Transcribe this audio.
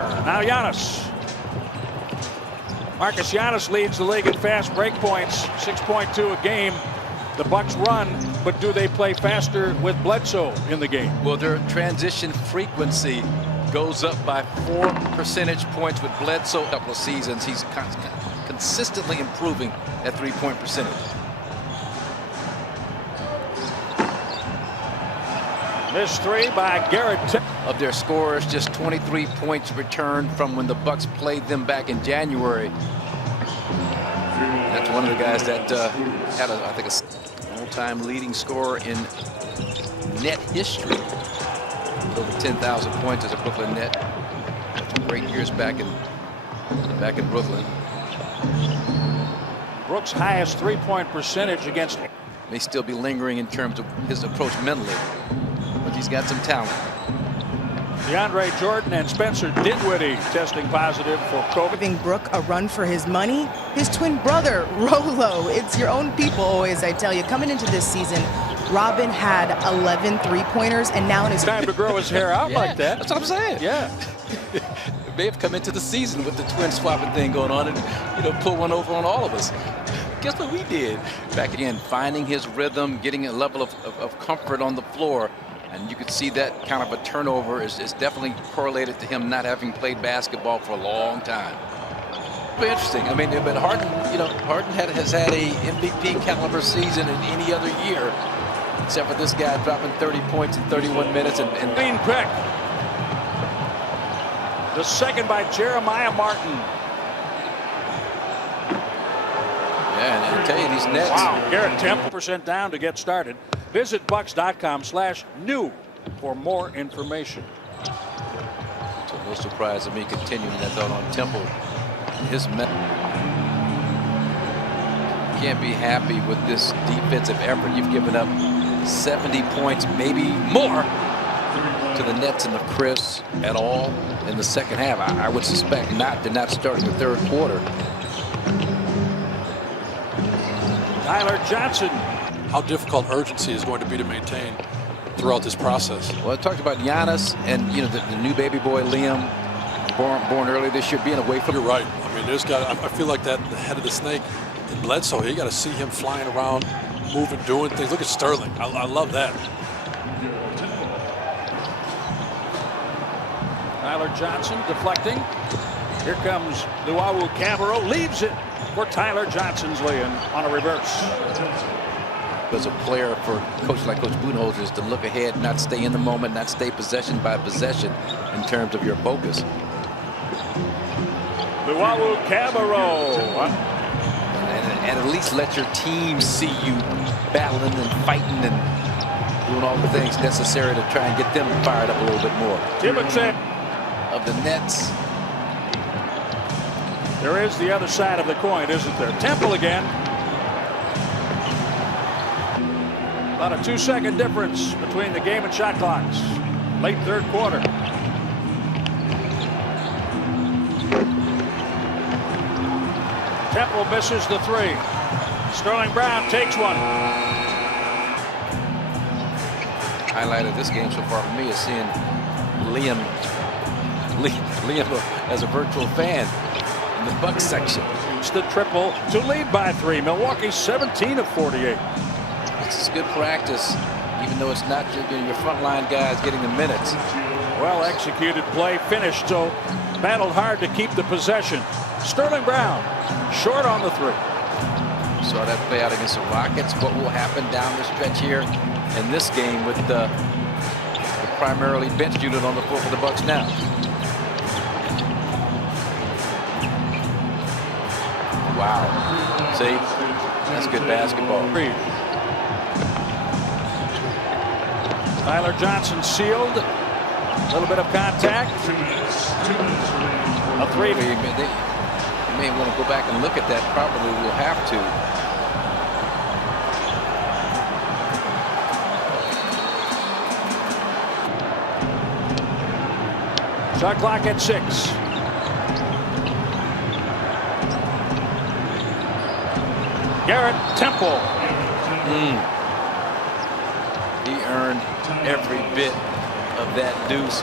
Now Giannis. Marcus Giannis leads the league in fast break points, 6.2 a game. The Bucks run, but do they play faster with Bledsoe in the game? Well, their transition frequency goes up by 4 percentage points with Bledsoe. A couple of seasons, he's consistently improving that three-point percentage. This three by Garrett. Of their scores, just 23 points returned from when the Bucks played them back in January. That's one of the guys that had, I think, a all-time leading scorer in net history. Over 10,000 points as a Brooklyn net. Some great years back in Brooklyn. Brooks' highest three-point percentage against. May still be lingering in terms of his approach mentally, but he's got some talent. DeAndre Jordan and Spencer Dinwiddie testing positive for COVID. Giving Brooke a run for his money. His twin brother, Rolo. It's your own people always, I tell you. Coming into this season, Robin had 11 three-pointers, and now in his time to grow his hair out like that. That's what I'm saying. Yeah. It may have come into the season with the twin swapping thing going on, and pull one over on all of us. Guess what we did? Back again, finding his rhythm, getting a level of comfort on the floor. And you could see that kind of a turnover is definitely correlated to him not having played basketball for a long time. Pretty interesting. I mean, but Harden, Harden has had a MVP caliber season in any other year, except for this guy dropping 30 points in 31 minutes and clean pick. The second by Jeremiah Martin. Yeah, and I tell you, these nets. Wow, Garrett 10% down to get started. Visit bucks.com/new for more information. So no surprise to me continuing that thought on Temple. His can't be happy with this defensive effort. You've given up 70 points, maybe more, to the Nets and the Chris at all in the second half. I would suspect not. They're not starting the third quarter. Tyler Johnson. How difficult urgency is going to be to maintain throughout this process. Well, I talked about Giannis and the new baby boy Liam, born earlier this year, being away from. You're right. I mean, I feel like that the head of the snake in Bledsoe. You got to see him flying around, moving, doing things. Look at Sterling. I love that. Tyler Johnson deflecting. Here comes Luau Cabarro, leaves it for Tyler Johnson's lay-in on a reverse. As a player, for a coach like Coach Budenholzer, is to look ahead, not stay in the moment, not stay possession by possession in terms of your focus. Luau Cabarro. And at least let your team see you battling and fighting and doing all the things necessary to try and get them fired up a little bit more. Timothy. Of the Nets. There is the other side of the coin, isn't there? Temple again. About a 2-second difference between the game and shot clocks. Late third quarter. Temple misses the three. Sterling Brown takes one. Highlight of this game so far for me is seeing Liam as a virtual fan in the Bucks section. It's the triple to lead by 3. Milwaukee 17 of 48. This is good practice, even though it's not your frontline guys getting the minutes. Well executed play, finished, so battled hard to keep the possession. Sterling Brown short on the 3. Saw that play out against the Rockets. What will happen down the stretch here in this game with the primarily bench unit on the floor for the Bucks now? Wow. See, that's good basketball. Tyler Johnson sealed. A little bit of contact. A 3. You may want to go back and look at that. Probably will have to. Shot clock at 6. Garrett, Temple. He earned every bit of that deuce